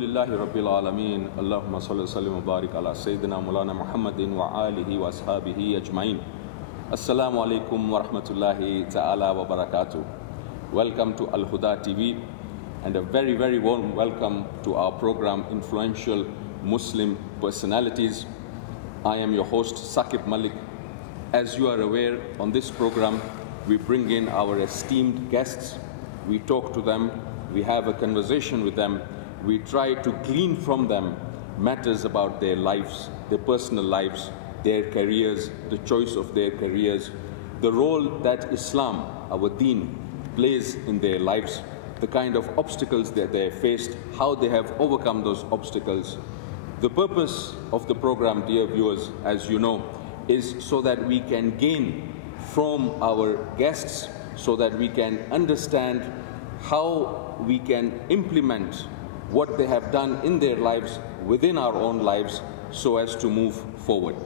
Alhamdulillahi Rabbil Alameen. Allahumma salli wa sallim wa barik ala Sayyidina Mulana Muhammadin wa alihi wa ashabihi ajma'in. Assalamu alaikum wa rahmatullahi ta'ala wa barakatuh. Welcome to Al Huda TV and a very, very warm welcome to our program Influential Muslim Personalities. I am your host Saqib Malik. As you are aware, on this program we bring in our esteemed guests, we talk to them, we have a conversation with them, we try to glean from them matters about their lives, their personal lives, their careers, the choice of their careers, the role that Islam, our deen, plays in their lives, the kind of obstacles that they have faced, how they have overcome those obstacles. The purpose of the program, dear viewers, as you know, is so that we can gain from our guests, so that we can understand how we can implement what they have done in their lives within our own lives so as to move forward.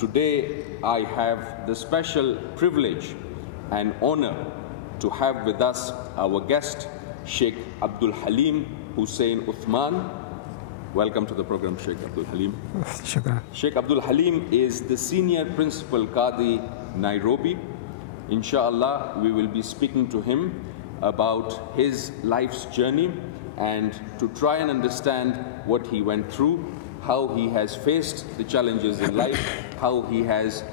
Today I have the special privilege and honor to have with us our guest, Sheikh Abdulhalim Hussein Athman. Welcome to the program, Sheikh Abdulhalim. Shukran. Sheikh Abdulhalim is the Senior Principal Kadhi, Nairobi. Inshallah, we will be speaking to him about his life's journey and to try and understand what he went through, how he has faced the challenges in life, how he has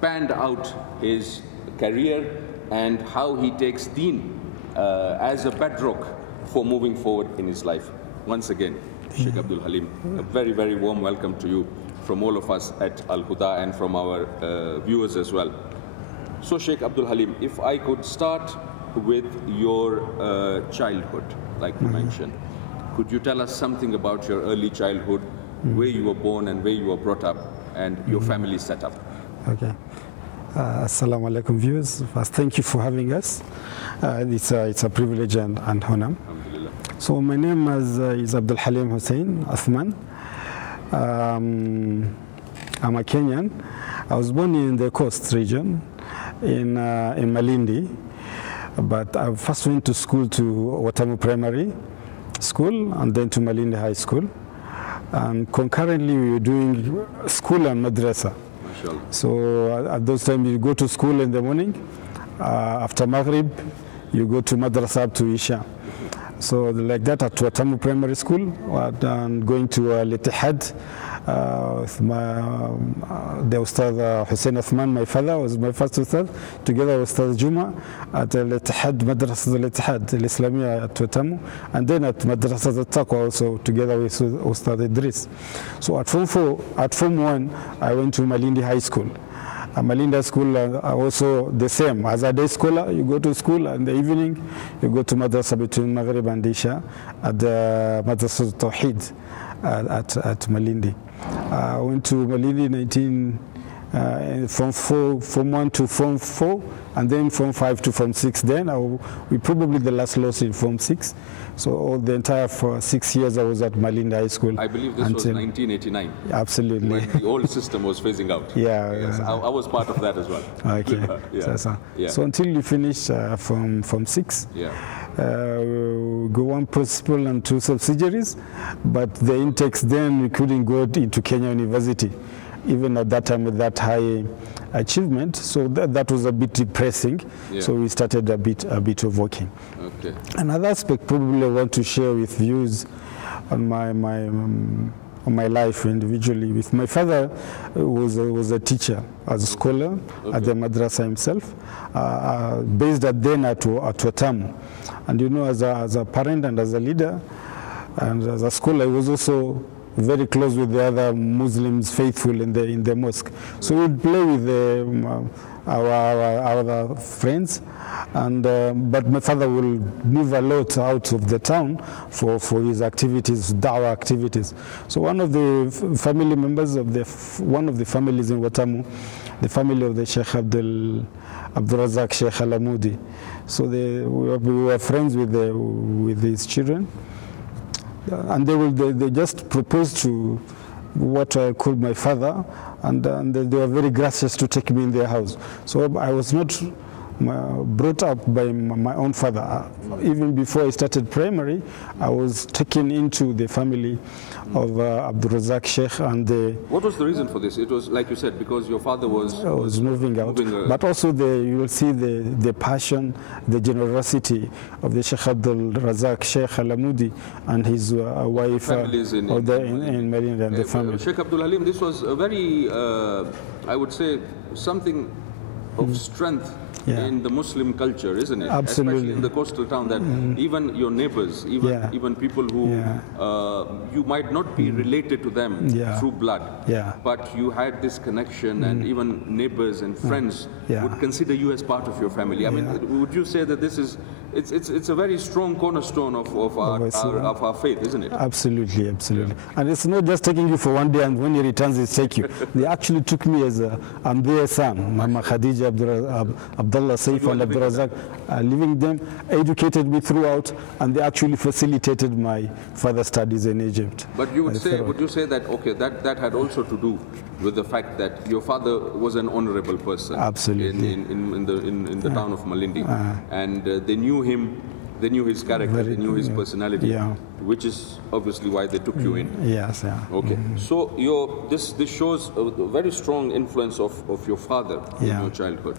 panned out his career, and how he takes deen as a bedrock for moving forward in his life. Once again, Sheikh Abdulhalim, a very, very warm welcome to you from all of us at Al Huda and from our viewers as well. So Sheikh Abdulhalim, if I could start with your childhood, like you mentioned. Could you tell us something about your early childhood, where you were born and where you were brought up, and your family setup? Okay. Assalamu alaikum, viewers. First, thank you for having us. It's a privilege and honor. So my name is Abdulhalim Hussein Athman. I'm a Kenyan. I was born in the coast region in Malindi. But I first went to school to Watamu Primary School and then to Malindi High School. And concurrently we were doing school and madrasa. Mashallah. So at those times you go to school in the morning, after Maghrib you go to madrasa up to Isha. So like that at Watamu Primary School, and going to Al-Ittihad. The Ustad Hussein Athman, my father, was my first Ustad, together with Ustad Juma at Al-Ittihad, Madrasa Al-Ittihad, Al-Islamiyya at Watamu, and then at Madrasa Al-Taqwa also, together with Ustad Idris. So at Form 1, I went to Malindi High School. Malindi High School also the same. As a day scholar, you go to school, and in the evening, you go to Madrasa between Maghrib and Isha at the Madrasa Tawheed at Malindi. I went to Malindi Form 1 to Form 4, and then Form 5 to Form 6. Then we probably the last loss in Form 6. So all the entire for 6 years I was at Malindi High School. I believe this was 1989. Absolutely. When the old system was phasing out. Yeah. Yes, I was part of that as well. Okay. So until you finish from Form 6. Yeah. Go one principal and 2 subsidiaries, but the intakes then we couldn't go into Kenya University, even at that time with that high achievement. So that was a bit depressing. Yeah. So we started a bit of working. Okay. Another aspect probably I want to share with views on my life individually. With my father was a teacher, as a scholar at the madrasa himself, based at Watamu. And you know, as a parent and as a leader and as a scholar, I was also very close with the other Muslims faithful in the mosque. So we'd play with our other friends, and but my father will move a lot out of the town for his activities, dawah activities. So one of the family members of one of the families in Watamu, the family of the Sheikh Abdulrazak Sheikh Alamudi. So we were friends with his children, and they just proposed to what I called my father, and they were very gracious to take me in their house. So I was not brought up by my own father. Even before I started primary, I was taken into the family of Abdulrazak Sheikh. And what was the reason for this? It was, like you said, because your father was moving out. But also you will see the passion, the generosity of the Sheikh Abdulrazak Sheikh Alamudi and his wife in Maryland and the family. Sheikh Abdulhalim, this was a very, I would say, something of strength in the Muslim culture, isn't it? Absolutely. Especially in the coastal town, that even your neighbors, even people who you might not be related to them through blood, but you had this connection, and even neighbors and friends would consider you as part of your family. I mean, would you say that this is, it's a very strong cornerstone of our faith, isn't it? Absolutely, absolutely. And it's not just taking you for one day and when he returns, they take you. They actually took me as I'm their son, Mama Khadija, Abdullah Saif and Abdulrazak, living them, educated me throughout, and they actually facilitated my further studies in Egypt. But you would say that, okay, that had also to do with the fact that your father was an honorable person. Absolutely. In the town of Malindi, and they knew him, they knew his character, they knew his personality, which is obviously why they took you in. Yes, Okay, so this shows a very strong influence of your father in your childhood.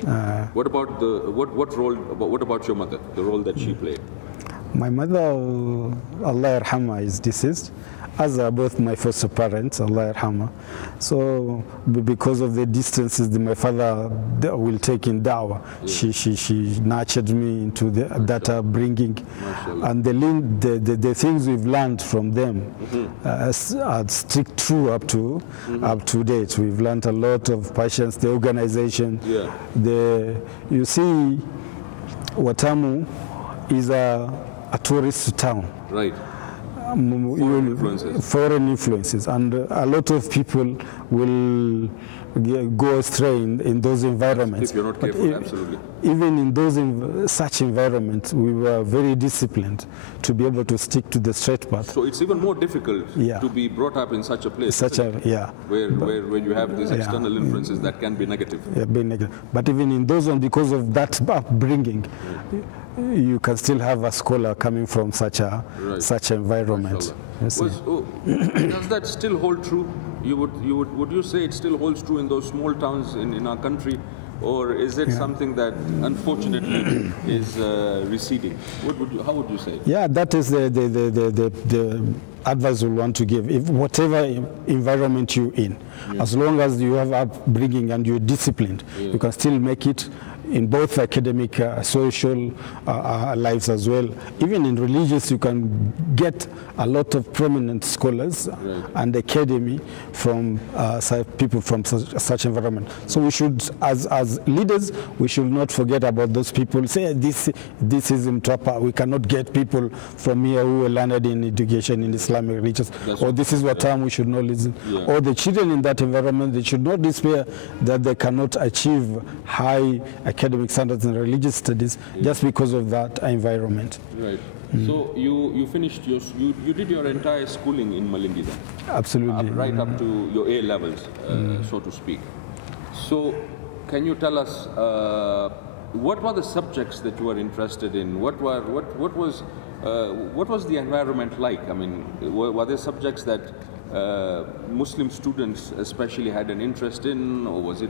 What about what about your mother, the role that she played? My mother, Allah yarhamha, is deceased, as are both my foster parents, Allah yarhamha. So because of the distances that my father will take in da'wah, she nurtured me into that upbringing. And the things we've learned from them are stick true up to date. We've learned a lot of patience, the organization. You see, Watamu is a tourist town. Right. Foreign influences, and a lot of people will go astray in those environments. If you're not careful, absolutely. Even in such environments, we were very disciplined to be able to stick to the straight path. So it's even more difficult to be brought up in such a place, where you have these external influences that can be negative. Be negative. But even in those ones, because of that upbringing, you can still have a scholar coming from such environment. Does that still hold true? Would you say it still holds true in those small towns in our country, or is it something that unfortunately is receding? How would you say? Yeah, that is the advice we want to give. If whatever environment you're in, as long as you have upbringing and you're disciplined, you can still make it in both academic, social lives as well. Even in religious, you can get a lot of prominent scholars and academy from people from such environment. So we should, as leaders, we should not forget about those people. Say this is improper. We cannot get people from here who are learned in education in Islamic religions. Or this is what time we should not listen. Or the children in that environment, they should not despair that they cannot achieve high academic standards in religious studies just because of that environment. Right. So you finished you did your entire schooling in Malindi then? Absolutely. Right up to your A levels, so to speak. So can you tell us what were the subjects that you were interested in? What was the environment like? I mean, were there subjects that Muslim students especially had an interest in, or was it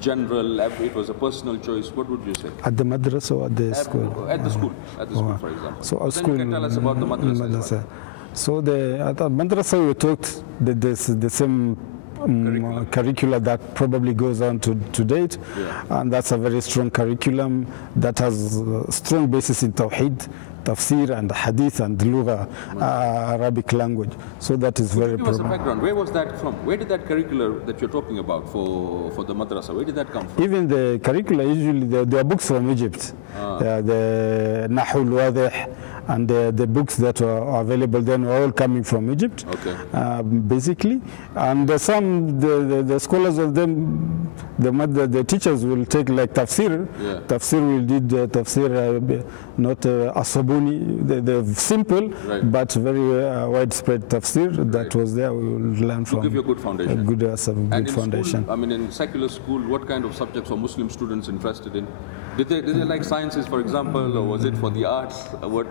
general? It was a personal choice. What would you say? At the madrasa or at the school? At the school, for example. So then you can tell us about the madrasa. So at the madrasa we taught the same curricula that probably goes on to date, and that's a very strong curriculum that has a strong basis in Tawheed, Tafsir and Hadith and Lugha, Arabic language. So that is very Give us a background. Where was that from? Where did that curricular that you're talking about for the madrasa, where did that come from? Even the curricula, usually there are books from Egypt. The Nahul Wadih and the books that are available then are all coming from Egypt, basically. And the scholars of them the teachers will take like tafsir. Tafsir will do the tafsir, not asabuni, the simple but very widespread tafsir that was there. We will learn from. Give you a good foundation. A good foundation. School, I mean, in secular school, what kind of subjects were Muslim students interested in? Did they like sciences, for example, or was it for the arts?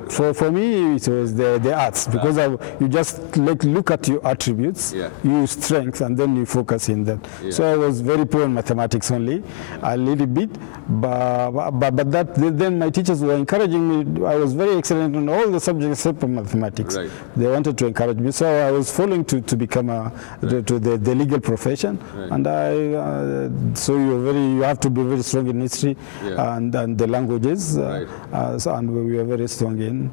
For me, it was the arts, because you just look at your attributes, your strengths, and then you focus in that. So I was very poor in mathematics only, a little bit, but then my teachers were encouraging me. I was very excellent in all the subjects except for mathematics. They wanted to encourage me, so I was following to become to the legal profession, and so you have to be very strong in history. And the languages, and we were very strong in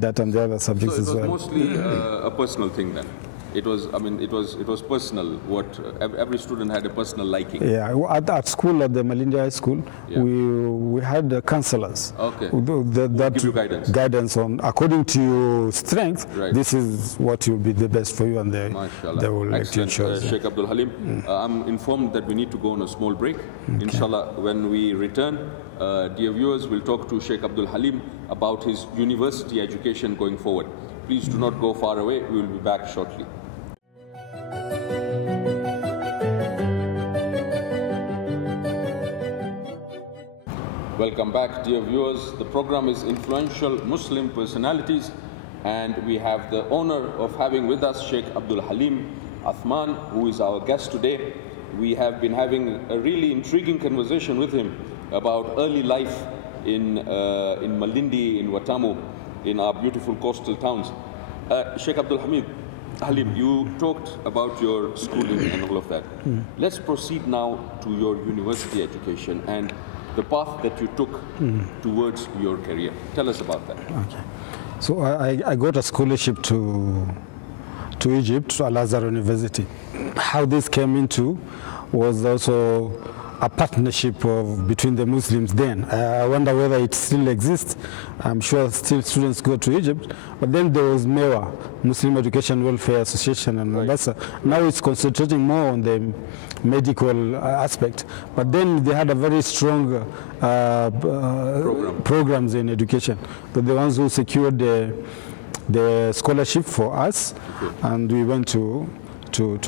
that and the other subjects as well. So it was mostly a personal thing then. It was, I mean, it was personal. What every student had a personal liking. Yeah, at school, at the Malindi High School, we had counselors. Okay. That give you guidance on according to your strength. This is what will be the best for you, and they will let you choose. Sheikh Abdulhalim, I'm informed that we need to go on a small break. Inshallah, when we return, dear viewers, we'll talk to Sheikh Abdulhalim about his university education going forward. Please do not go far away. We will be back shortly. Welcome back, dear viewers. The program is Influential Muslim Personalities, and we have the honor of having with us Sheikh Abdulhalim Athman, who is our guest today. We have been having a really intriguing conversation with him about early life in Malindi, in Watamu, in our beautiful coastal towns. Sheikh Abdulhalim, you talked about your schooling and all of that. Let's proceed now to your university education and the path that you took towards your career. Tell us about that. Okay. So I got a scholarship to Egypt, to Al-Azhar University. How this came into was also a partnership between the Muslims then. I wonder whether it still exists. I'm sure still students go to Egypt. But then there was MEWA, Muslim Education Welfare Association in Mombasa. Now it's concentrating more on the medical aspect. But then they had a very strong programs in education. But the ones who secured the scholarship for us, and we went to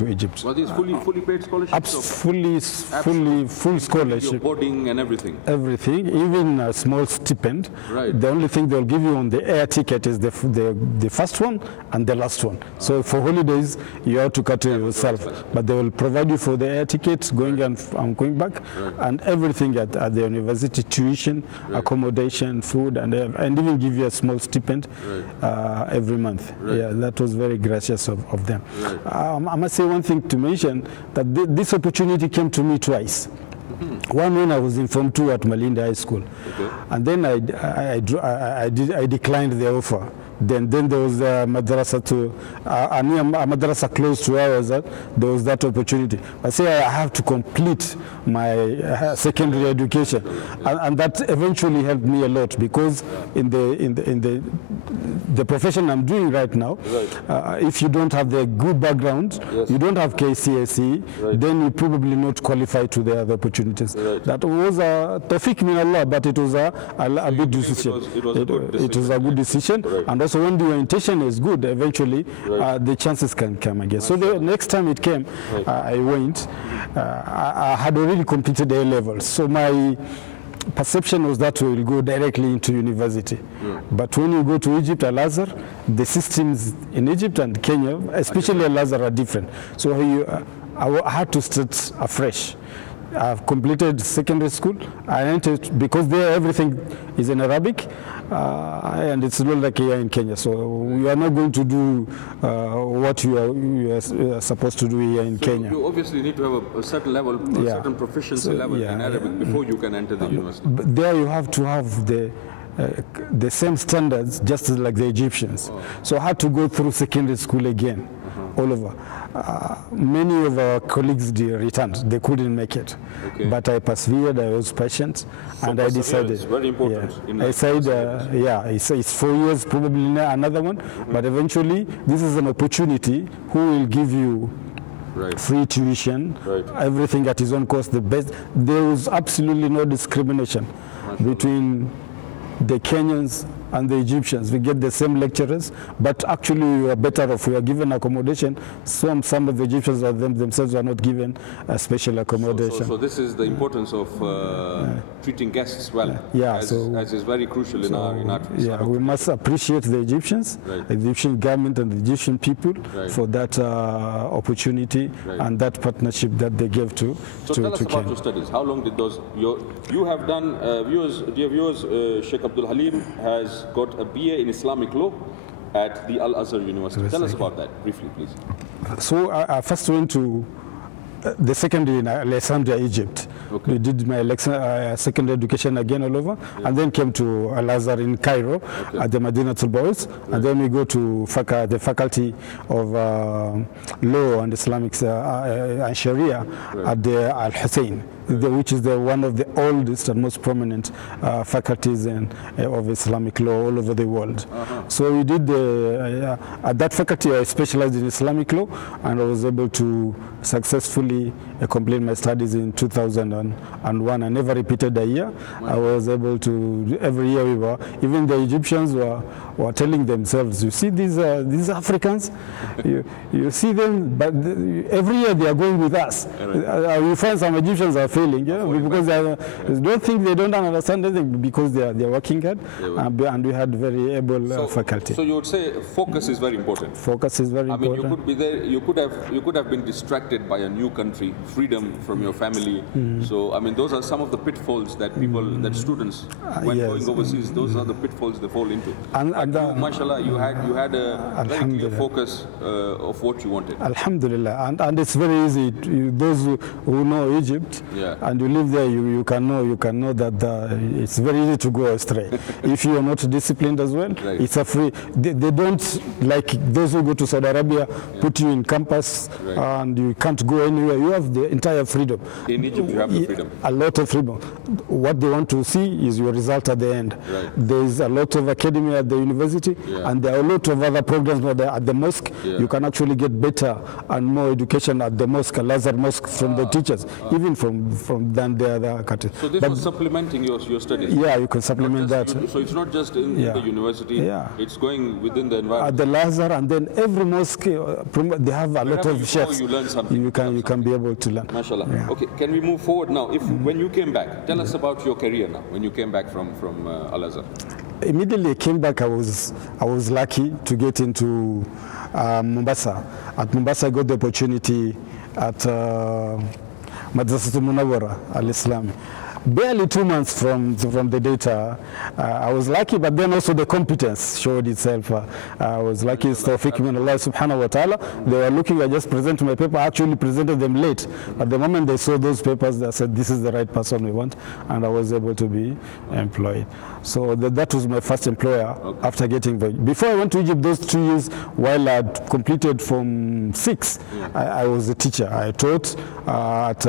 Egypt. Were these fully paid scholarships? Full scholarship. Your boarding and everything? Everything, even a small stipend. The only thing they'll give you on the air ticket is the first one and the last one. So for holidays, you have to cut it yourself. But they will provide you for the air ticket, going and going back, and everything at the university, tuition, accommodation, food, and even give you a small stipend every month. Yeah, that was very gracious of them. I must say one thing to mention, that this opportunity came to me twice. One when I was in Form 2 at Malindi High School, and then I declined the offer. Then there was a madrasa a madrasa close to where I was at. There was that opportunity. I say I have to complete my secondary education, and that eventually helped me a lot, because in the profession I'm doing right now, if you don't have the good background, you don't have KCSE, then you probably not qualify to the other opportunities. That was a tawfiq min Allah, but it was a good decision. It was a good decision, and also when the orientation is good, eventually the chances can come again. So the next time it came, I went. I had already completed A levels, so my perception was that we will go directly into university. But when you go to Egypt, Al-Azhar, the systems in Egypt and Kenya, especially Al-Azhar, are different. So I had to start afresh. I've completed secondary school. I entered, because there everything is in Arabic, and it's not like here in Kenya. So we are not going to do what you are supposed to do here in Kenya. You obviously need to have a certain level, a certain proficiency level in Arabic before you can enter the university. But there you have to have the same standards, just like the Egyptians. So I had to go through secondary school again, all over. Many of our colleagues returned. They couldn't make it. But I persevered, I was patient, and I decided. It's very important. I said, it's 4 years, probably another one, but eventually this is an opportunity who will give you free tuition, everything at his own cost, the best. There was absolutely no discrimination between the Kenyans and the Egyptians. We get the same lecturers, but actually we are better off. We are given accommodation. Some of the Egyptians themselves are not given a special accommodation. So this is the importance of treating guests well, as is very crucial in our we must appreciate the Egyptians, the Egyptian government and the Egyptian people for that opportunity and that partnership that they gave to So tell us about your studies. How long did those, you have done, dear viewers, Sheikh Abdulhalim has got a BA in Islamic law at the Al-Azhar University. Tell us about that briefly, please. So I first went to the secondary in Alexandria, Egypt. We did my secondary education again all over, and then came to Al-Azhar in Cairo at the Madinatul Baus, and then we go to the Faculty of Law and Islamic and Sharia at the Hussein, which is one of the oldest and most prominent faculties of Islamic law all over the world. So we did at that faculty I specialized in Islamic law, and I was able to successfully complete my studies in 2001. I never repeated a year. I was able to, every year even the Egyptians were telling themselves, you see these Africans, you see them, but every year they are going with us. You find some Egyptians are failing, because they don't think they don't understand anything, because they are working hard, and we had very able faculty. So you would say focus is very important. Focus is very important. I mean, you could be there, you could have been distracted by a new country, freedom from your family. So I mean, those are some of the pitfalls that that students, when going overseas, those are the pitfalls they fall into. And mashallah, you had a very clear focus of what you wanted. Alhamdulillah, and it's very easy. Those who know Egypt and you live there, you can know that it's very easy to go astray if you are not disciplined as well. It's a free. They don't like those who go to Saudi Arabia, put you in campus and you can't go anywhere. You have the entire freedom. In Egypt, you have the freedom. A lot of freedom. What they want to see is your result at the end. There is a lot of academy at the university, and there are a lot of other programs at the mosque. You can actually get better and more education at the mosque, Al-Azhar mosque, from the teachers, even from than the other countries. So this was supplementing your studies? Yeah, you can supplement that. So it's not just in the university, it's going within the environment. At the Al-Azhar, and then every mosque, they have a lot of chefs. You learn something. You can be able to learn. MashaAllah. Okay, can we move forward now? When you came back, tell us about your career now, when you came back from Al-Azhar. Immediately I came back, I was lucky to get into Mombasa. At Mombasa I got the opportunity at Madrasatul Munawwara Al-Islam. Barely 2 months from the data, I was lucky, but then also the competence showed itself. I was lucky, Tawfiq min Allah subhanahu wa ta'ala. They were looking, I just presented my paper, I actually presented them late. At the moment they saw those papers, they said, this is the right person we want, and I was able to be employed. So that was my first employer after getting the... Before I went to Egypt, those 2 years, while I had completed Form 6, I was a teacher. I taught at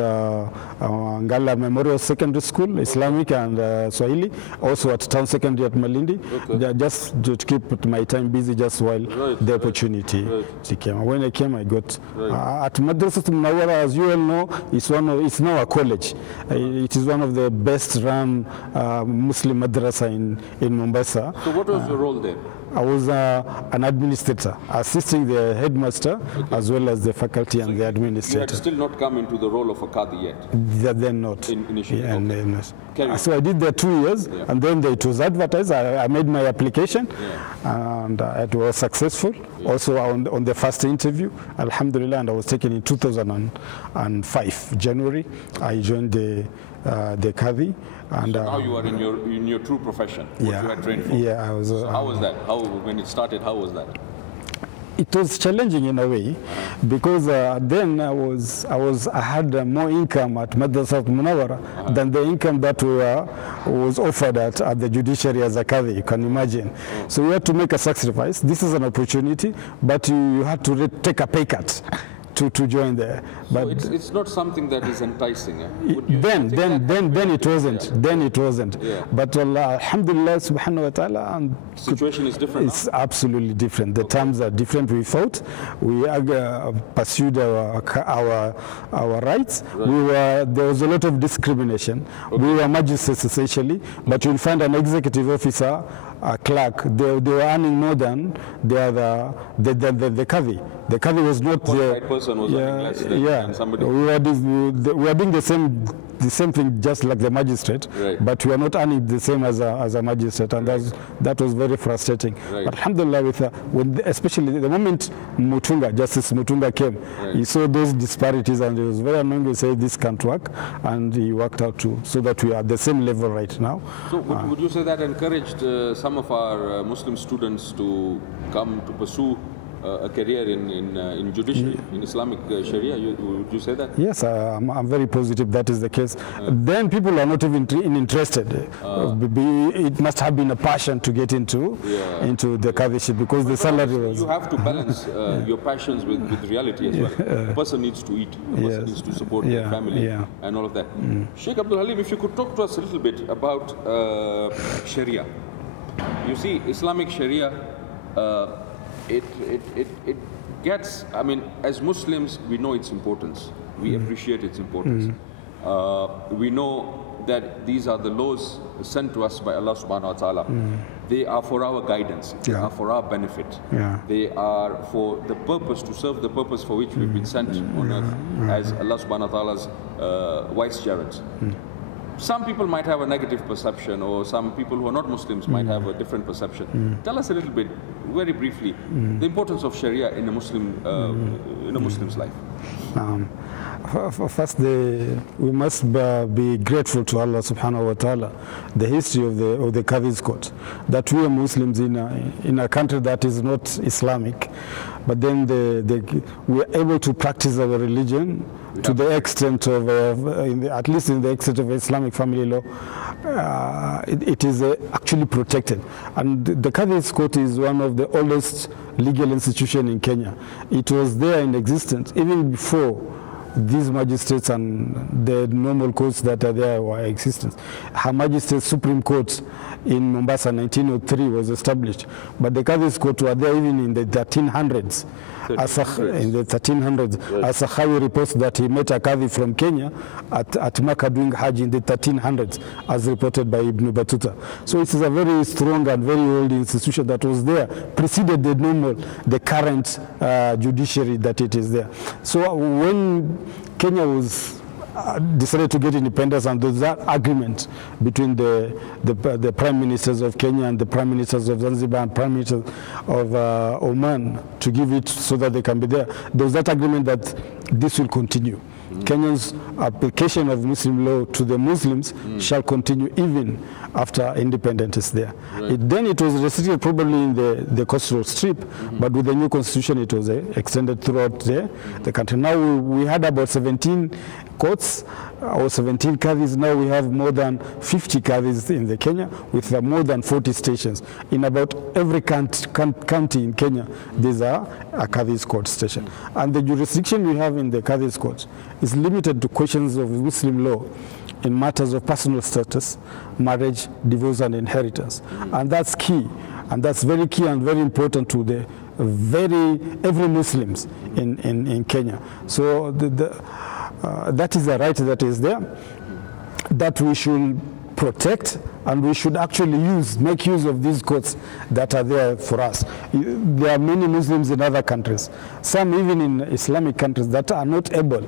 Ngala Memorial Secondary School, Islamic and Swahili, also at Town Secondary at Malindi, just to keep my time busy just while the opportunity came. When I came, I got... at Madrasatul Munawwara, as you all know, it's now a college. It is one of the best run Muslim madrasa in Mombasa. So what was your role there? I was an administrator, assisting the headmaster as well as the faculty and the administrator. You had still not come into the role of a Kadhi yet? Then not. Initially, So I did that 2 years, and then it was advertised. I made my application, and it was successful. Also on the first interview, alhamdulillah, and I was taken in 2005, January. I joined the Kadhi. And so now you are in your true profession, what you had trained for. Yeah, I was. So how was that? When it started, how was that? It was challenging in a way, because then I had more income at Madrasatul Munawwara than the income that was offered at the judiciary as a Kadhi, you can imagine. So you had to make a sacrifice. This is an opportunity, but you had to take a pay cut to join there. But so it's not something that is enticing. Then it wasn't. Then it wasn't. Yeah. But alhamdulillah subhanahu wa ta'ala, situation is different. It's absolutely different. The terms are different. We fought. We pursued our rights. Right. There was a lot of discrimination. Okay. We were magistrates essentially, but you'll find an executive officer, a clerk, they were earning more than the Kadhi. The Kadhi was not the person was earning less than somebody. We were doing the same thing just like the magistrate, right. but we are not earning the same as a magistrate, and right. that was very frustrating. Right. But alhamdulillah, especially the moment Justice Mutunga came, right. he saw those disparities, and he was very annoying. He said this can't work, and he worked out too, so that we are at the same level right now. So would you say that encouraged some of our Muslim students to come to pursue a career in judiciary, in Islamic Sharia? Would you say that? Yes, I'm very positive that is the case. Then people are not even interested. It must have been a passion to get into the Kadhiship, because the salary was... You have to balance your passions with reality as well. A person needs to eat, a person needs to support their family and all of that. Sheikh Abdulhalim, if you could talk to us a little bit about Sharia. You see, Islamic Sharia, it gets, I mean, as Muslims, we know its importance. We appreciate its importance. We know that these are the laws sent to us by Allah subhanahu wa ta'ala. They are for our guidance. They are for our benefit. They are for the purpose, to serve the purpose for which we've been sent on earth as Allah subhanahu wa ta'ala's vicegerents. Some people might have a negative perception, or some people who are not Muslims might have a different perception. Tell us a little bit, very briefly, the importance of Sharia in a Muslim's life. First, we must be grateful to Allah subhanahu wa ta'ala, the history of the Kadhi's court, that we are Muslims in a country that is not Islamic, but then we are able to practice our religion to the extent of, at least in the extent of Islamic family law. It is actually protected. And the Kadhi's court is one of the oldest legal institutions in Kenya. It was there in existence even before these magistrates and the normal courts that are there were in existence. Her Majesty's Supreme Court in Mombasa 1903 was established, but the Kadhi's court were there even in the 1300s. In the 1300s, As-Sakhawi reports that he met a Kadhi from Kenya at Makkah doing Hajj in the 1300s, as reported by Ibn Battuta. So it is a very strong and very old institution that was there, preceded the current judiciary that it is there. So when Kenya was decided to get independence, and there's that agreement between the prime ministers of Kenya and the prime ministers of Zanzibar and prime minister of Oman to give it so that they can be there. There's that agreement that this will continue. Kenya's application of Muslim law to the Muslims shall continue even after independence is there. Then it was restricted probably in the coastal strip, but with the new constitution it was extended throughout the country. Now we had about 17 courts or 17 Kadhis. Now we have more than 50 Kadhis in the Kenya, with more than 40 stations. In about every county in Kenya, there's a Kadhi's court station. And the jurisdiction we have in the Kadhi's courts is limited to questions of Muslim law in matters of personal status, marriage, divorce, and inheritance. And that's key. And that's very key and very important to the every Muslims in Kenya. So that is a right that is there, that we should protect, and we should actually make use of these courts that are there for us. There are many Muslims in other countries, some even in Islamic countries, that are not able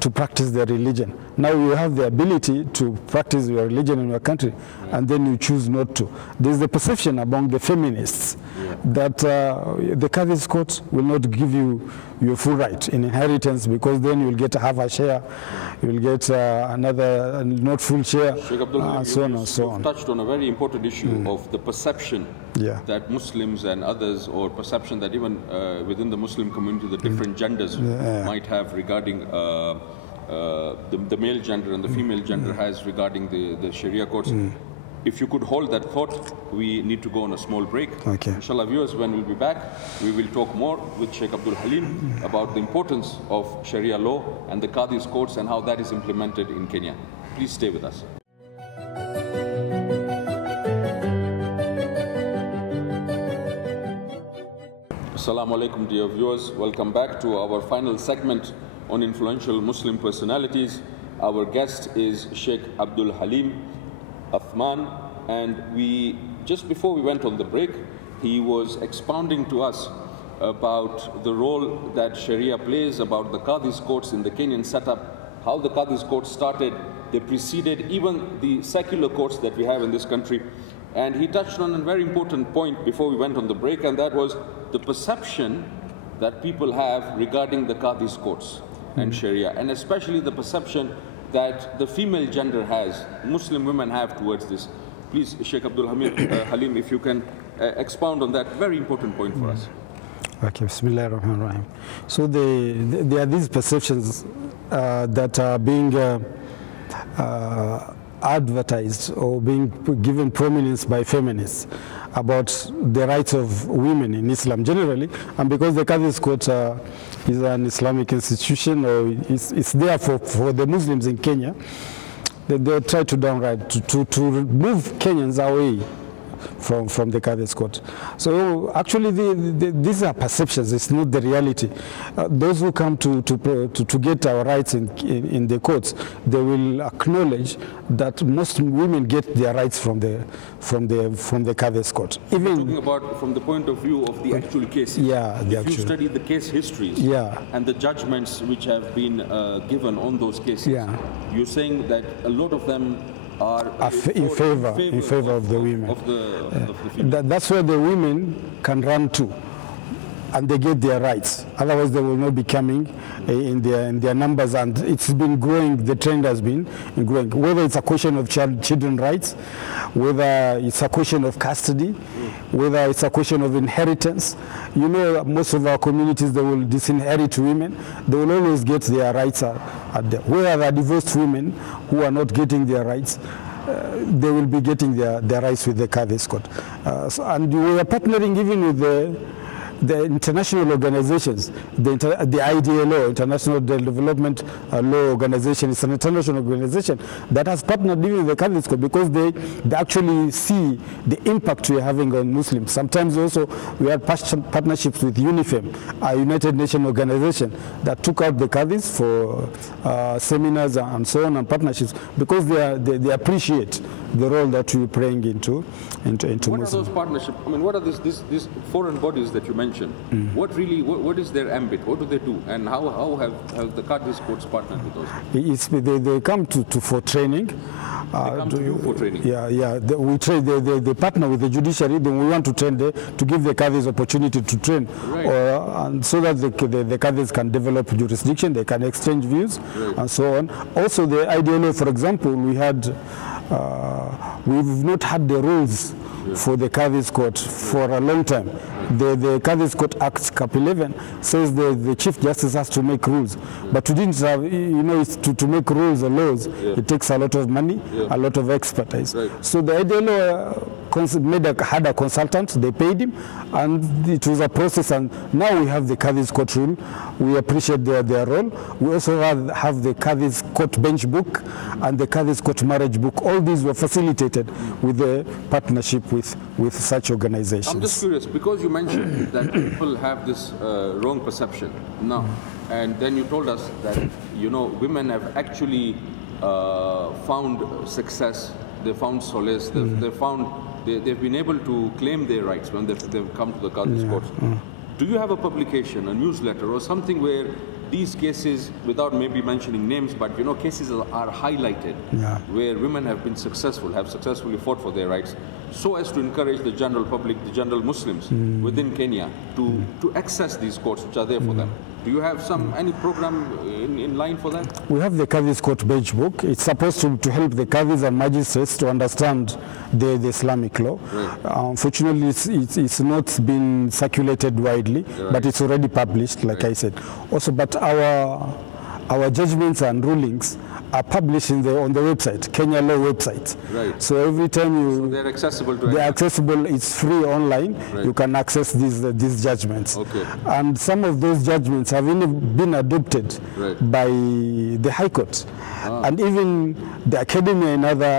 to practice their religion. Now you have the ability to practice your religion in your country, and then you choose not to. There's the perception among the feminists that the Kadhi's court will not give you your full right in inheritance, because then you'll get half a share, you'll get another not full share, and so on and so on. You touched on a very important issue of the perception that Muslims and others, or perception that even within the Muslim community, the different genders might have regarding the male gender and the female gender has regarding the Sharia courts. If you could hold that thought, we need to go on a small break. Okay. Inshallah, viewers, when we'll be back, we will talk more with Sheikh Abdulhalim about the importance of Sharia law and the Kadhi's courts and how that is implemented in Kenya. Please stay with us. Assalamu alaikum, dear viewers. Welcome back to our final segment on influential Muslim personalities. Our guest is Sheikh Abdulhalim Athman, and just before we went on the break, he was expounding to us about the role that Sharia plays, about the Kadhi's courts in the Kenyan setup, how the Kadhi's courts started. They preceded even the secular courts that we have in this country. And he touched on a very important point before we went on the break, and that was the perception that people have regarding the Kadhi's courts and Sharia, and especially the perception that the female gender has, Muslim women have towards this. Please, Sheikh Abdulhalim, if you can expound on that very important point for us. Okay, Bismillah ar-Rahman ar-Rahim. So there are these perceptions that are being advertised or being given prominence by feminists about the rights of women in Islam generally, and because the Kadhi's court is an Islamic institution, or it's there for the Muslims in Kenya, they try to downright to move Kenyans away from the Kadhi's court. So actually these are perceptions, it's not the reality. Those who come to get our rights in the courts, they will acknowledge that most women get their rights from the Kadhi's court. Even talking about from the point of view of the actual cases. Yeah, if you study the case histories, yeah, and the judgments which have been given on those cases, yeah, you're saying that a lot of them are in favor of the women. That's where the women can run to, and they get their rights. Otherwise, they will not be coming in their numbers, and it's been growing. The trend has been growing. Whether it's a question of children rights, whether it's a question of custody, whether it's a question of inheritance. You know, most of our communities, they will disinherit women. They will always get their rights whether they are divorced women who are not getting their rights, they will be getting their rights with the Kadhi's court. And we are partnering even with the international organizations, the IDLO, International Development Law Organization, is an international organization that has partnered even with the Kadhi's court because they actually see the impact we are having on Muslims. Sometimes also we had partnerships with UNIFEM, a United Nations organization that took out the Kadhis for seminars and so on, and partnerships, because they appreciate the role that we're playing into Muslims. What are those partnerships? I mean, what are these foreign bodies that you mentioned? What is their ambit? What do they do? And how have the Kadhi's courts partnered with those? They come for training. They come to you for training? Yeah. They partner with the judiciary. Then we want to train to give the Kadhis opportunity to train, right, and so that the Kadhis can develop jurisdiction, they can exchange views, right, and so on. Also, the IDLO, for example, we've not had the rules, yeah, for the Kadhi's court for a long time. The Kadhi's Court Act, Cap 11, says the Chief Justice has to make rules. But we didn't have, to make rules or laws, yeah, it takes a lot of money, yeah, a lot of expertise. Right. So the IDLO had a consultant, they paid him, and it was a process, and now we have the Kadhi's Court rule. We appreciate their role. We also have the Kadhi's Court bench book and the Kadhi's Court marriage book. All these were facilitated with the partnership with such organizations. I'm just curious, because you mentioned that people have this wrong perception now, and then you told us that women have actually found success, they found solace, they've been able to claim their rights when they've come to the Kadhi's courts. Do you have a publication, a newsletter, or something where these cases, without maybe mentioning names, but cases are highlighted, yeah, where women have been successful, have successfully fought for their rights, so as to encourage the general public, the general Muslims within Kenya to access these courts which are there for them? Do you have any program in line for that? We have the Kadhi's Court bench book. It's supposed to help the Kadhis and magistrates to understand the Islamic law. Right. Unfortunately, it's not been circulated widely, right, but it's already published, like, right, I said. Also, but our our judgments and rulings are published on the website, Kenya Law website. Right. So every time so they're accessible to they're accessible. It's free online. Right. You can access these judgments. Okay. And some of those judgments have even been adopted by the High Court, and even the academia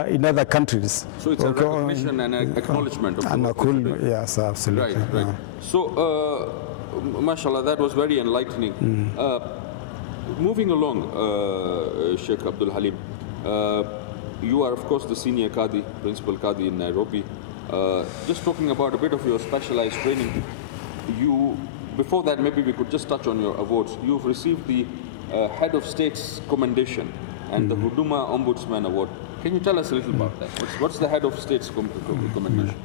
in other countries. So it's a recognition and an acknowledgement of the work. Yes, absolutely. Right, right. So, mashallah, that was very enlightening. Moving along, Sheikh Abdulhalim, you are of course the senior Kadhi, principal Kadhi in Nairobi. Just talking about a bit of your specialized training, before that maybe we could just touch on your awards. You've received the Head of State's Commendation and the Huduma Ombudsman Award. Can you tell us a little about that? What's the Head of State's Commendation?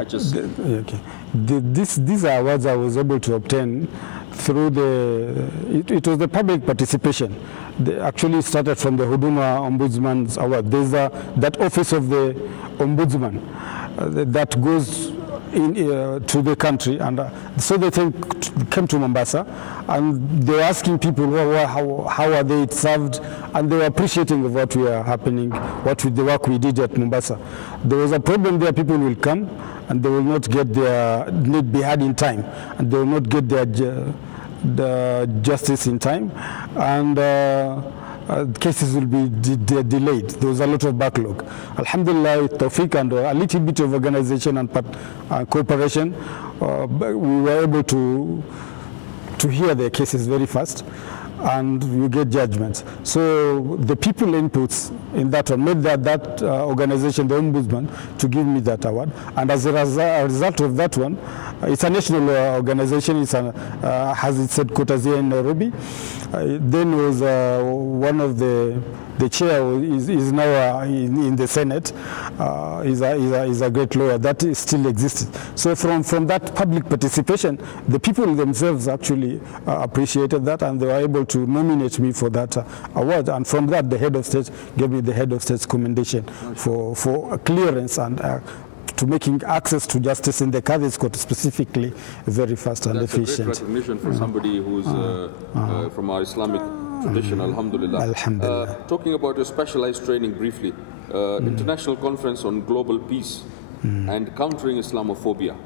Okay. These are awards I was able to obtain through it was the public participation. They actually started from the Huduma Ombudsman's Award. There's that office of the Ombudsman that goes to the country, and so they came to Mombasa, and they were asking people how are they served, and they were appreciating of what we are happening, the work we did at Mombasa. There was a problem there. People will come and they will not get their need be heard in time, and they will not get the justice in time, and cases will be delayed. There was a lot of backlog. Alhamdulillah, with Tawfiq and a little bit of organization and cooperation, we were able to hear their cases very fast, and you get judgments. So the people inputs in that one made that organization, the Ombudsman, to give me that award. And as a result of that one, it's a national organization. Has its headquarters here in Nairobi. Then was one of the chair is now in the Senate. Is a great lawyer that still exists. So from that public participation, the people themselves actually appreciated that, and they were able to nominate me for that award. And from that, the Head of State gave me the Head of State's Commendation for clearance and to making access to justice in the Kadhi's court specifically very fast and efficient. That's a great recognition for somebody who's from our Islamic tradition, alhamdulillah. Alhamdulillah. Talking about your specialized training briefly, International Conference on Global Peace and Countering Islamophobia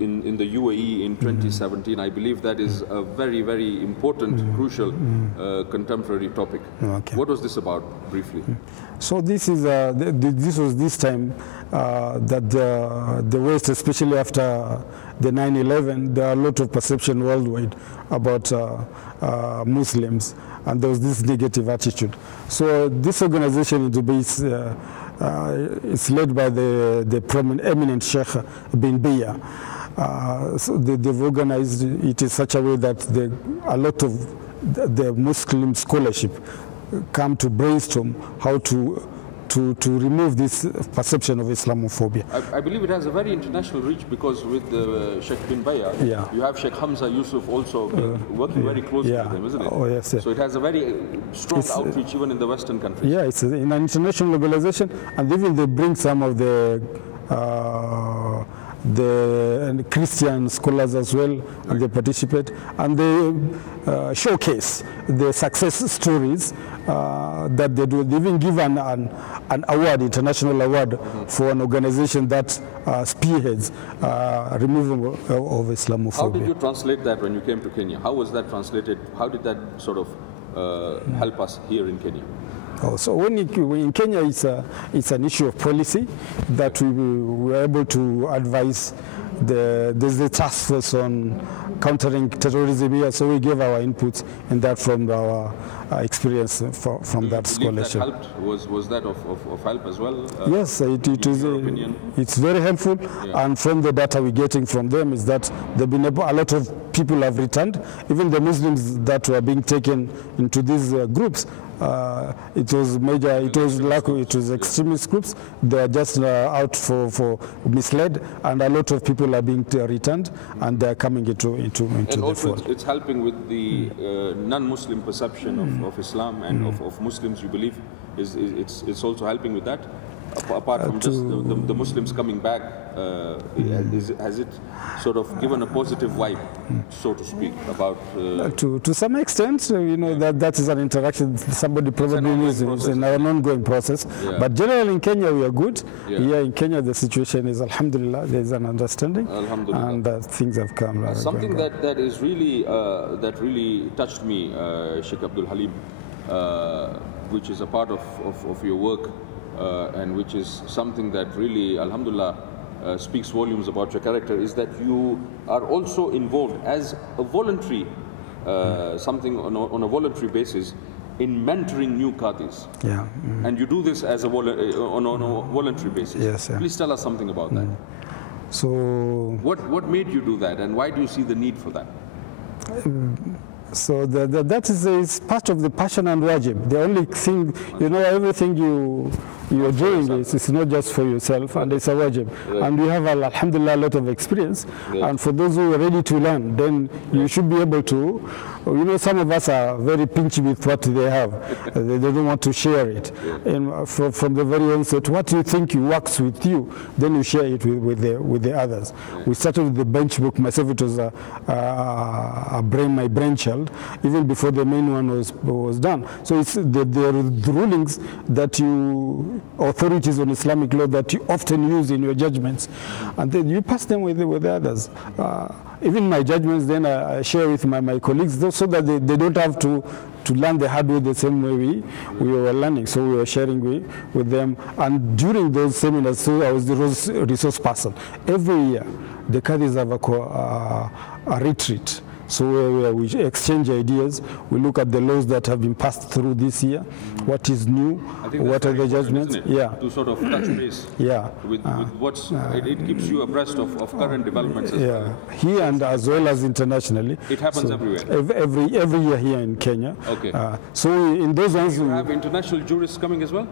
in the UAE in 2017. I believe that is a very, very important, crucial, contemporary topic. What was this about, briefly? So this was this time that the West, especially after the 9/11, there are a lot of perception worldwide about Muslims, and there was this negative attitude. So this organization in Dubai it's led by the eminent Sheikh bin Bia. So they've organized it in such a way that a lot of the Muslim scholarship come to brainstorm how to remove this perception of Islamophobia. I believe it has a very international reach, because with Sheikh bin Baya, you have Sheikh Hamza Yusuf also working very closely with them, isn't it? Oh, yes, yes. So it has a very strong outreach even in the Western countries. Yeah, it's in an international organization, and even they bring some of the Christian scholars as well, and they participate, and they showcase the success stories that they do. They even give an award, international award, for an organization that spearheads removal of Islamophobia. How did you translate that when you came to Kenya? How was that translated? How did that sort of help us here in Kenya? So when in Kenya, it's an issue of policy that we were able to advise. There's the task force on countering terrorism here, so we gave our inputs in that from our experience from that scholarship. That helped? Was that of help as well? Yes, it is. It's very helpful, and from the data we're getting from them is that there've been a lot of people have returned, even the Muslims that were being taken into these groups. It was extremist groups. They are just out for misled, and a lot of people are being returned, and they are coming into and the also fold. it's helping with the non-Muslim perception of Islam and of Muslims, you believe, it's also helping with that. apart from just the Muslims coming back, has it sort of given a positive vibe, so to speak, about... To some extent, you know, that is an interaction somebody probably needs. It's an ongoing process. Yeah. But generally in Kenya, we are good. Yeah. Here in Kenya, the situation is, alhamdulillah, there is an understanding. And things have come. Something that is really, that really touched me, Sheikh Abdulhalim, which is a part of your work, and which is something that really, alhamdulillah, speaks volumes about your character, is that you are also involved as a voluntary, something on a voluntary basis, in mentoring new Qadhis. Yeah. And you do this as on a voluntary basis. Yes. Yeah. Please tell us something about that. So, what made you do that, and why do you see the need for that? So that is part of the passion and wajib. The only thing, you know, everything you're doing is not just for yourself, and it's a wajib. And we have, alhamdulillah, a lot of experience. And for those who are ready to learn, then you should be able to, you know, some of us are very pinchy with what they have. They don't want to share it. And from the very onset, what you think works with you, then you share it with the others. We started with the bench book. Myself, it was my brainchild, even before the main one was done. So it's the rulings that authorities on Islamic law that you often use in your judgments, and then you pass them with the others. Even my judgments, then I share with my colleagues, so that they don't have to learn the hard way the same way we were learning. So we were sharing with them. And during those seminars, so I was the resource person. Every year, the Qadhis have a retreat. So where we exchange ideas, we look at the laws that have been passed through this year, what is new, what are the judgments. Yeah. To sort of touch base. Yeah. With what's, it keeps you abreast of current developments as well. Here and as well as internationally. It happens everywhere. Every year here in Kenya. Okay. So in those ones, you have international jurists coming as well?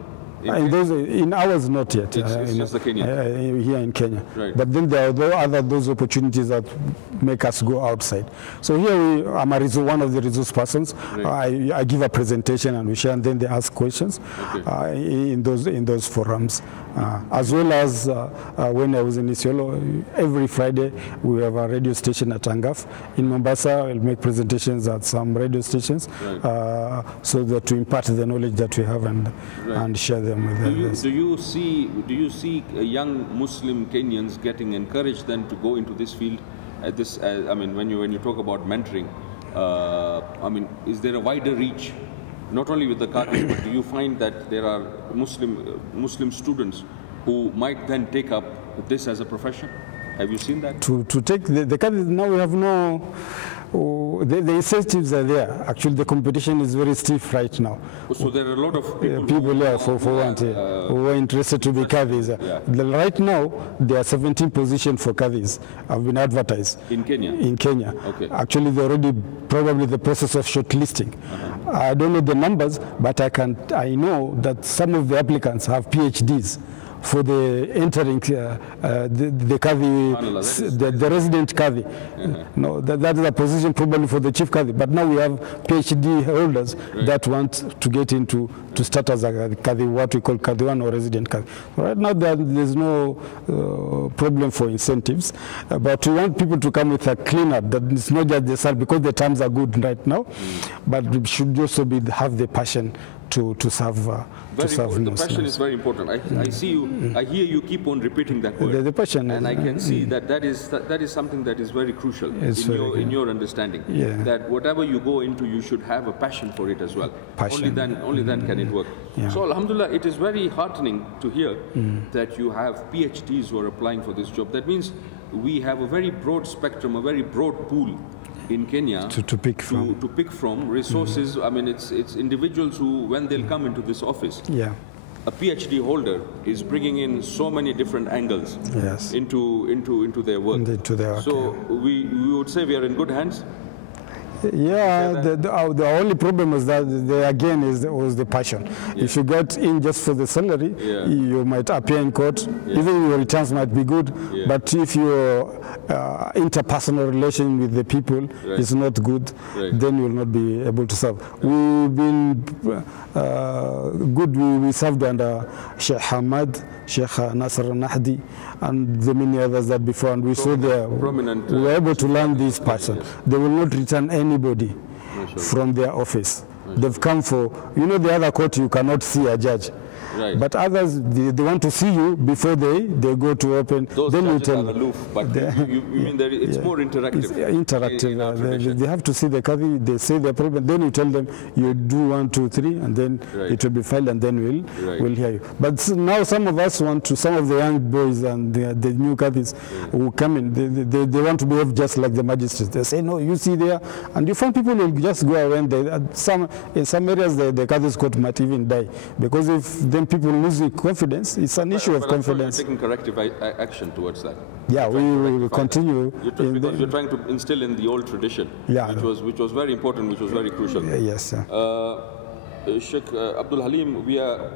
In ours, not yet. It's just the Kenyan. Here in Kenya. Right. But then there are those opportunities that make us go outside. So here I'm one of the resource persons. Right. I give a presentation and we share, and then they ask questions in those forums. As well as when I was in Isiolo, every Friday we have a radio station at Angaf. In Mombasa, I'll make presentations at some radio stations, so that to impart the knowledge that we have and share them with others. Do you see young Muslim Kenyans getting encouraged then to go into this field? I mean, when you talk about mentoring, I mean, is there a wider reach? Not only with the Qadhi, but do you find that there are Muslim students who might then take up this as a profession? Have you seen that? To take the Qadhi, now we have no... the incentives are there. Actually, the competition is very stiff right now. So there are a lot of people who are interested to be Qadhis. Right now, there are 17 positions for Qadhis have been advertised. In Kenya? In Kenya. Okay. Actually, they're already probably the process of shortlisting. I don't know the numbers, but I know that some of the applicants have PhDs for the entering the Qadhi, the resident Qadhi. No, that is a position probably for the chief Qadhi. But now we have PhD holders that want to get into to start as a Qadhi, what we call Qadhi 1 or resident Qadhi. Right now there's no problem for incentives, but we want people to come with a cleaner that it's not just the salary, because the terms are good right now, but we should also have the passion to serve. The passion is very important. I see you. I hear you keep on repeating that word. The passion, and I can see that is something that is very crucial in your understanding. Yeah. That whatever you go into, you should have a passion for it as well. Passion. Only then can it work. Yeah. So alhamdulillah, it is very heartening to hear that you have PhDs who are applying for this job. That means we have a very broad spectrum, a very broad pool in Kenya to pick from resources. I mean, it's individuals who, when they'll come into this office, a PhD holder is bringing in so many different angles into their work. So we would say we are in good hands. Yeah, the only problem is that was the passion. Yeah. If you get in just for the salary, you might appear in court. Even your returns might be good, but if your interpersonal relation with the people is not good, then you will not be able to serve. We've been good. We served under Sheikh Hamad, Sheikh Nasser Nahdi, and the many others that before, and we saw they were able to learn this person. They will not return anybody from their office. They've come for, the other court you cannot see a judge. Right. But others, they want to see you before they go to open. Those then judges are aloof, but you mean that it's more interactive? It's interactive. They have to see the Kadhi, they say their problem, then you tell them, you do 1, 2, 3, and then it will be filed, and then we'll hear you. But now some of us want to, some of the young boys and the new Kadhis who come in, they want to behave just like the magistrates. They say, no, you see there, and you find people will just go away, and in some areas the Kadhi's court might even die, because if then people lose confidence, it's an issue of confidence. You're taking corrective action towards that. Yeah, we will continue. Because you're trying to instill in the old tradition, which was very important, which was very crucial. Yes, sir. Sheikh Abdulhalim, we are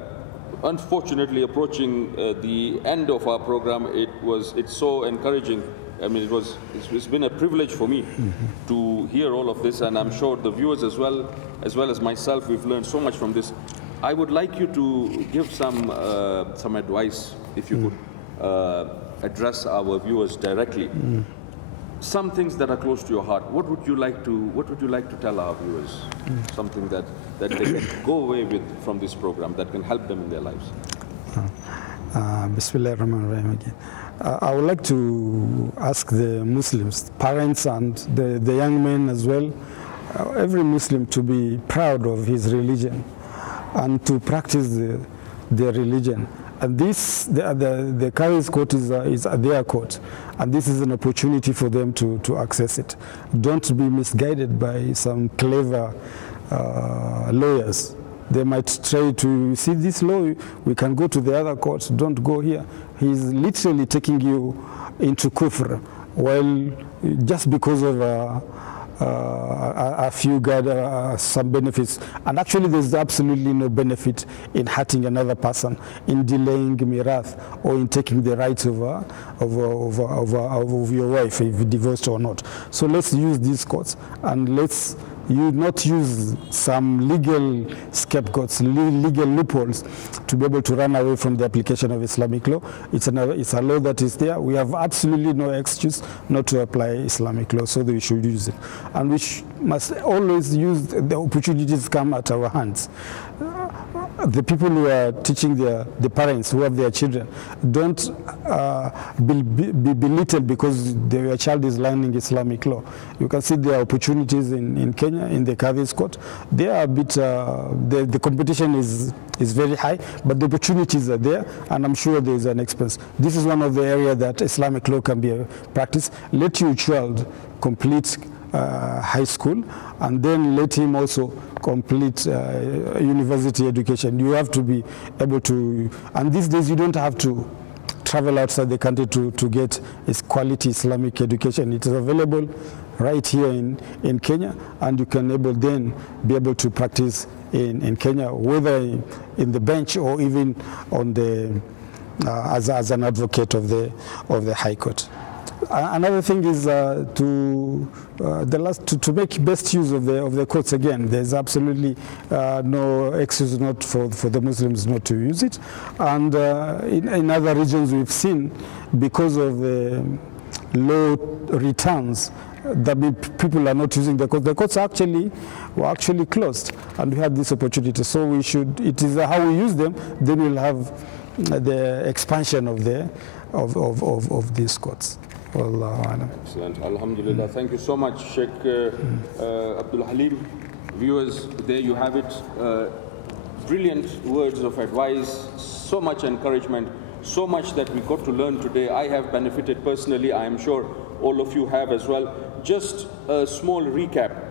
unfortunately approaching the end of our program. It's so encouraging. I mean, it's been a privilege for me to hear all of this, and I'm sure the viewers as well as myself, we've learned so much from this. I would like you to give some advice, if you could address our viewers directly. Some things that are close to your heart. What would you like to tell our viewers? Something that they can go away with from this program that can help them in their lives. Bismillah ar-Rahman ar-Rahim again. I would like to ask the Muslims, parents and the young men as well, every Muslim to be proud of his religion and to practice their religion. And this, the Kadhi's court is their court, and this is an opportunity for them to access it. Don't be misguided by some clever lawyers. They might try to see this law, we can go to the other courts, don't go here. He's literally taking you into kufr, while just because of a few some benefits, and actually there's absolutely no benefit in hurting another person, in delaying mirath, or in taking the rights of your wife, if you're divorced or not. So let's use these courts, and let's not use some legal scapegoats, legal loopholes to be able to run away from the application of Islamic law. It's a law that is there. We have absolutely no excuse not to apply Islamic law, so we should use it. And we must always use the opportunities come at our hands. The people who are teaching the parents who have their children, don't be belittled because their child is learning Islamic law. You can see there are opportunities in Kenya, in the Kadhi's court. They are a bit, the competition is very high, but the opportunities are there, and I'm sure there is an expense. This is one of the areas that Islamic law can be practiced. Let your child complete high school, and then let him also complete university education. You have to be able to, and these days you don't have to travel outside the country to get quality Islamic education. It is available right here in Kenya, and you can then be able to practice in Kenya, whether in the bench or even on the as an advocate of the High Court. Another thing is to make best use of the courts again. There's absolutely no excuse not for the Muslims not to use it. And in other regions we've seen, because of the low returns, that people are not using the courts. The courts were actually closed, and we had this opportunity. So we should. It is how we use them. Then we'll have the expansion of these courts. Excellent. Alhamdulillah. Thank you so much, Sheikh Abdulhalim. Viewers, there you have it. Brilliant words of advice, so much encouragement, so much that we got to learn today. I have benefited personally. I am sure all of you have as well. just a small recap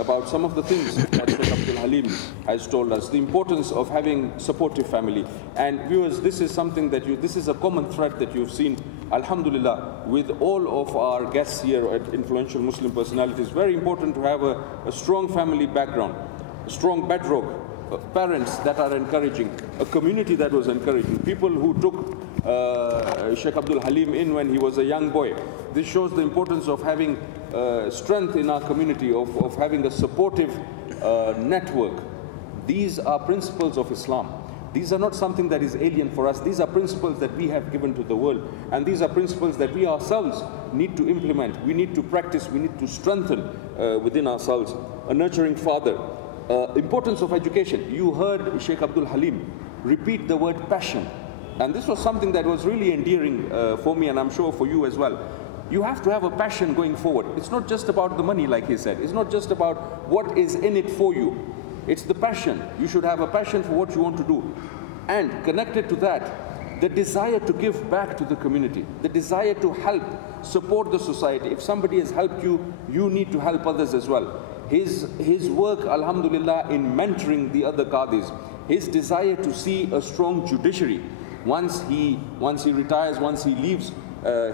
about some of the things that Sheikh Abdulhalim has told us. The importance of having supportive family. And viewers, this is something that this is a common thread that you've seen, alhamdulillah, with all of our guests here at Influential Muslim Personalities. Very important to have a strong family background, a strong bedrock, parents that are encouraging, a community that was encouraging, people who took Sheikh Abdulhalim in when he was a young boy. This shows the importance of having strength in our community, of having a supportive network. These are principles of Islam. These are not something that is alien for us. These are principles that we have given to the world. And these are principles that we ourselves need to implement. We need to practice. We need to strengthen within ourselves. A nurturing father. Importance of education. You heard Sheikh Abdulhalim repeat the word passion. And this was something that was really endearing for me, and I'm sure for you as well. You have to have a passion going forward. It's not just about the money, like he said. It's not just about what is in it for you. It's the passion. You should have a passion for what you want to do. And connected to that, the desire to give back to the community, the desire to help, support the society. If somebody has helped you, you need to help others as well. His work, alhamdulillah, in mentoring the other Qadis, his desire to see a strong judiciary once he retires, once he leaves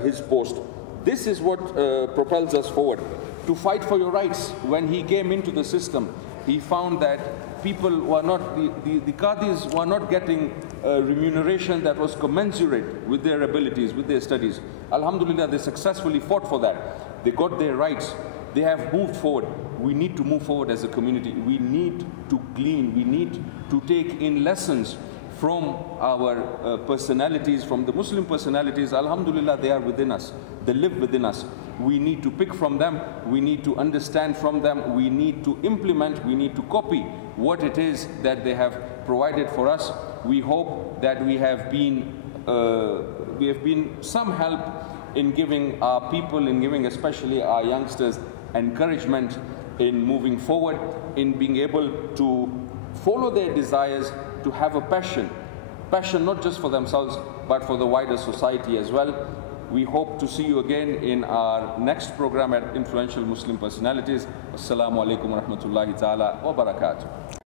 his post. This is what propels us forward. To fight for your rights. When he came into the system, he found that people were not, the Qadis were not getting remuneration that was commensurate with their abilities, with their studies. Alhamdulillah, they successfully fought for that. They got their rights. They have moved forward. We need to move forward as a community. We need to glean. We need to take in lessons from our personalities, from the Muslim personalities. Alhamdulillah, they are within us. They live within us. We need to pick from them. We need to understand from them. We need to implement. We need to copy what it is that they have provided for us. We hope that we have been some help in giving our people, in giving especially our youngsters encouragement in moving forward, in being able to follow their desires, to have a passion not just for themselves, but for the wider society as well. We hope to see you again in our next program at Influential Muslim Personalities. Assalamu alaikum wa rahmatullahi ta'ala wa barakatuh.